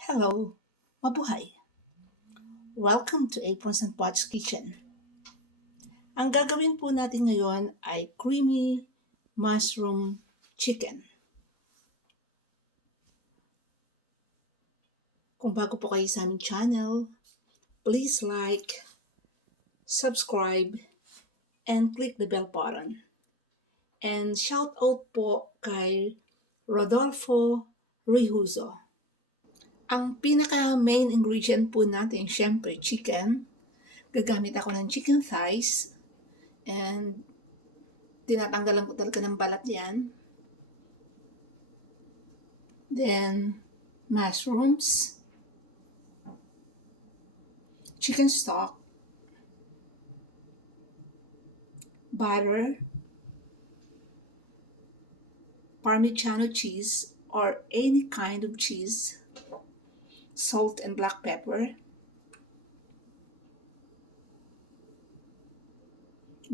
Hello, mabuhay! Welcome to Aprons and Pot's Kitchen. Ang gagawin po natin ngayon ay creamy mushroom chicken. Kung bago po kayo sa aming channel, please like, subscribe, and click the bell button. And shout out po kay Rodolfo Rihuzo. Ang pinaka-main ingredient po natin, syempre chicken. Gagamit ako ng chicken thighs. And tinatanggalan ko talaga ng balat yan. Then, mushrooms, chicken stock, butter, Parmigiano cheese or any kind of cheese, salt and black pepper,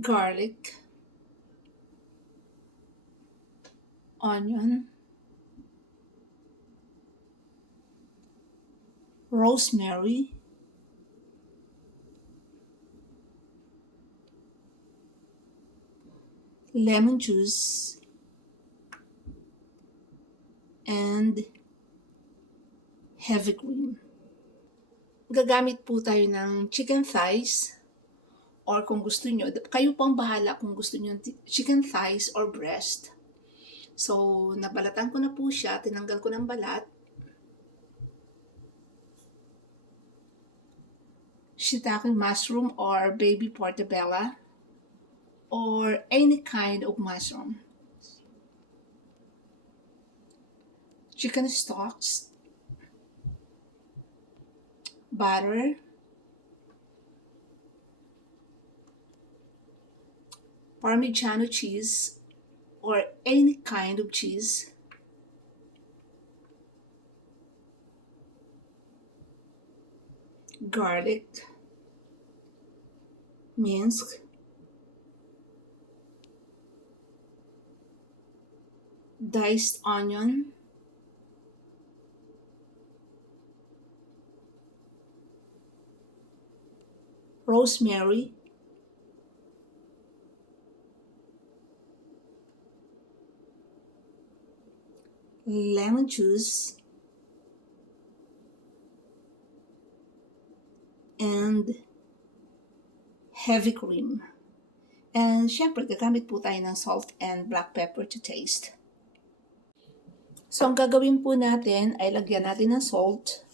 garlic, onion, rosemary, lemon juice, and heavy cream. Gagamit po tayo ng chicken thighs or kung gusto nyo, kayo pang bahala kung gusto nyo chicken thighs or breast. So, nabalatan ko na po siya, tinanggal ko ng balat. Shiitake mushroom or baby portobello or any kind of mushroom. Chicken stocks, butter, Parmigiano cheese or any kind of cheese, garlic, minced, diced onion, rosemary, lemon juice, and heavy cream. And syempre, gagamit po tayo ng salt and black pepper to taste. So, ang gagawin po natin ay lagyan natin ng salt,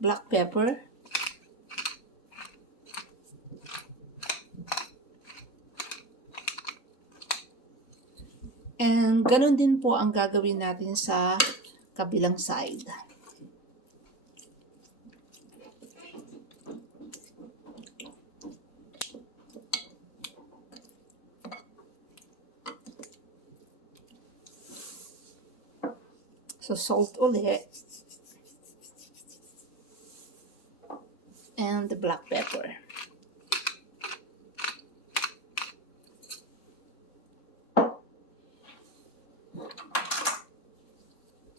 black pepper, and ganun din po ang gagawin natin sa kabilang side. So, salt ulit. And the black pepper.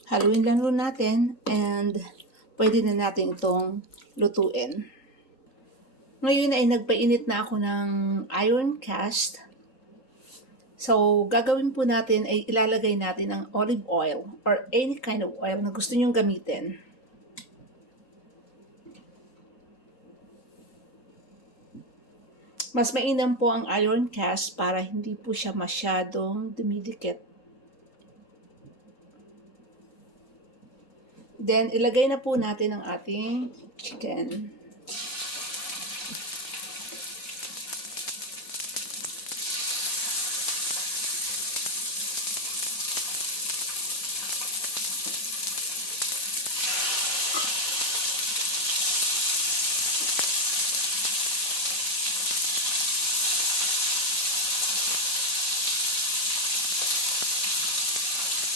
Haluin lang natin and pwede na natin itong lutuin. Ngayon ay nagpainit na ako ng iron cast. So, gagawin po natin ay ilalagay natin ang olive oil or any kind of oil na gusto nyong gamitin. Mas mainam po ang iron cast para hindi po siya masyadong dumidikit. Then, ilagay na po natin ang ating chicken.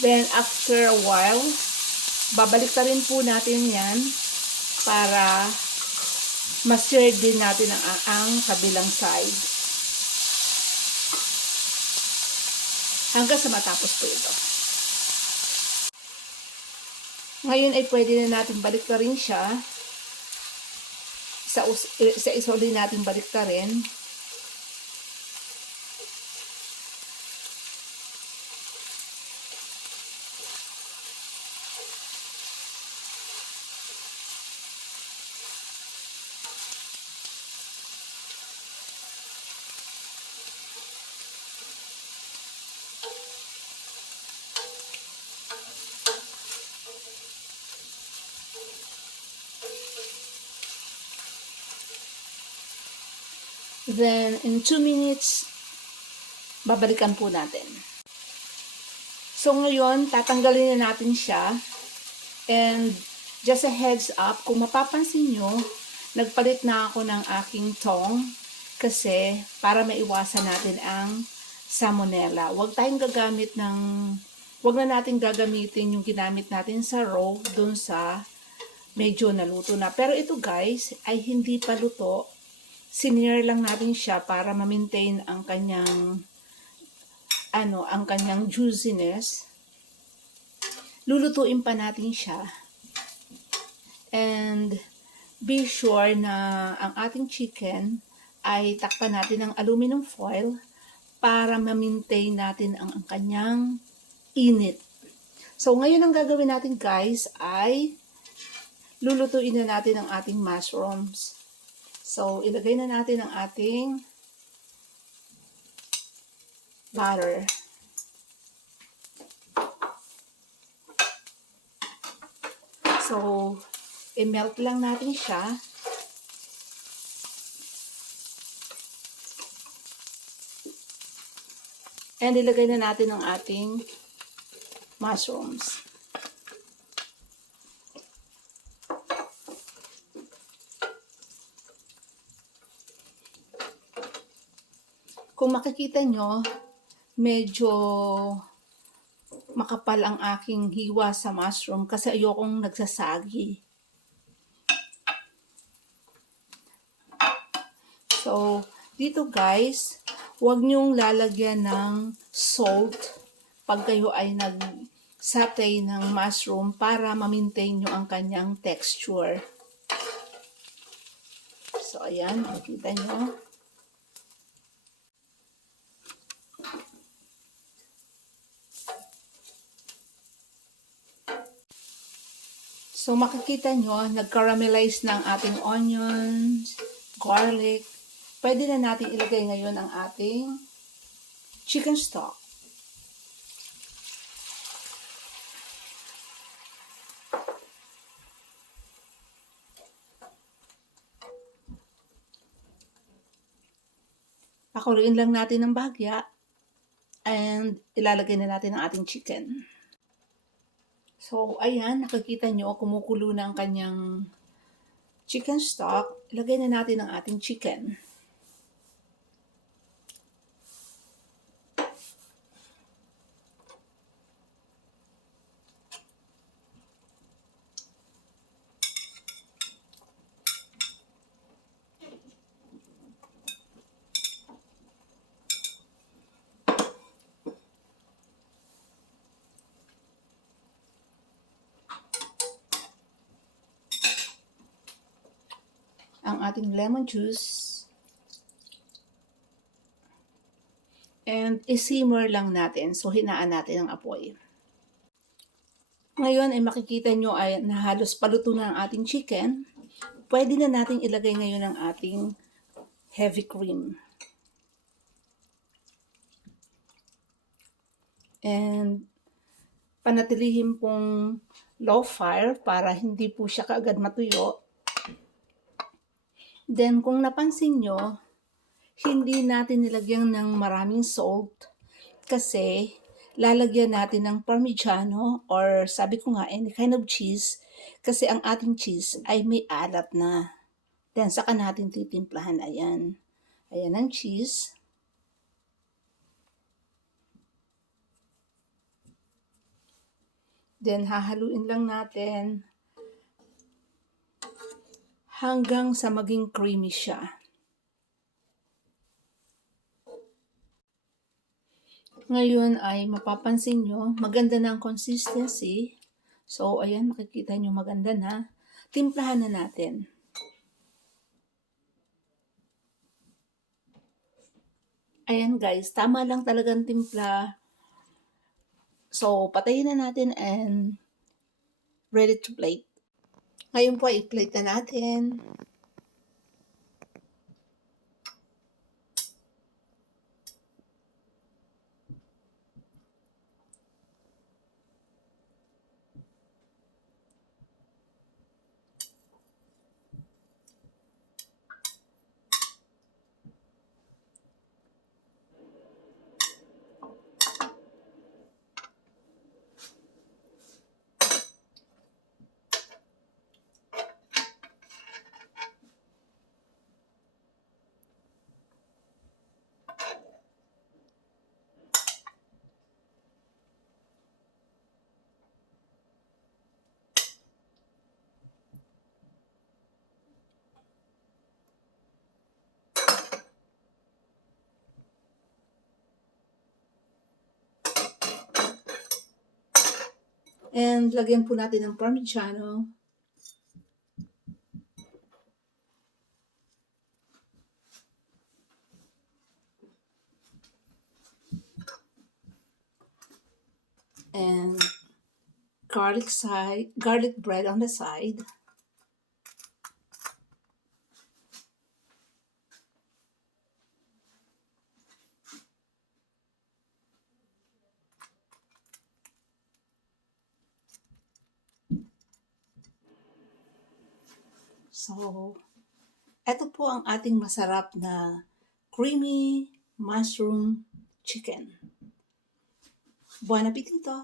Then, after a while, babalik na rin po natin yan para ma-stir din natin ang kabilang side. hanggang sa matapos po ito. Ngayon ay pwede na natin baliktarin siya. Sa isa ulit natin baliktarin. Then, in 2 minutes, babalikan po natin. So, ngayon, tatanggalin na natin siya. And, just a heads up, kung mapapansin nyo, nagpalit na ako ng aking tong kasi para maiwasan natin ang salmonella. Huwag na natin gagamitin yung ginamit natin sa raw dun sa medyo naluto na. Pero ito guys, ay hindi pa luto. Sinear lang natin siya para ma-maintain ang kanyang juiciness. Lulutuin pa natin siya. And be sure na ang ating chicken ay takpan natin ng aluminum foil para ma-maintain natin ang kanyang init. So ngayon ang gagawin natin guys ay lulutuin na natin ang ating mushrooms. So, ilagay na natin ang ating butter. So, i-melt lang natin siya. And ilagay na natin ang ating mushrooms. Kung makikita nyo, medyo makapal ang aking hiwa sa mushroom kasi ayokong nagsasagi. So, dito guys, huwag nyong lalagyan ng salt pag kayo ay nag-saute ng mushroom para ma-maintain nyo ang kanyang texture. So, ayan, makikita nyo. So, makikita nyo, nag-caramelize ng ating onions, garlic. Pwede na natin ilagay ngayon ang ating chicken stock. Pakuluin lang natin ng bahagya and ilalagay na natin ang ating chicken. So, ayan, nakikita nyo, kumukulo na ang kanyang chicken stock. Ilagay na natin ang ating chicken. Ang ating lemon juice. And i-simmer lang natin. So, hinaan natin ang apoy. Ngayon ay makikita nyo ay nahalos paluto na ang ating chicken. Pwede na natin ilagay ngayon ang ating heavy cream. And panatilihin pong low fire para hindi po siya kaagad matuyo. Then, kung napansin nyo, hindi natin nilagyan ng maraming salt kasi lalagyan natin ng parmigiano or sabi ko nga, any kind of cheese kasi ang ating cheese ay may alat na. Then, saka natin titimplahan. Ayan. Ayan ang cheese. Then, hahaluin lang natin hanggang sa maging creamy siya. Ngayon ay mapapansin nyo, maganda na ang consistency. So, ayan, makikita nyo maganda na. Timplahan na natin. Ayan guys, tama lang talagang timpla. So, patayin na natin and ready to plate. Ngayon po, i-plate na natin. And lagyan po natin ng parmigiano. And garlic bread on the side. So, eto po ang ating masarap na creamy mushroom chicken. Buon appetito!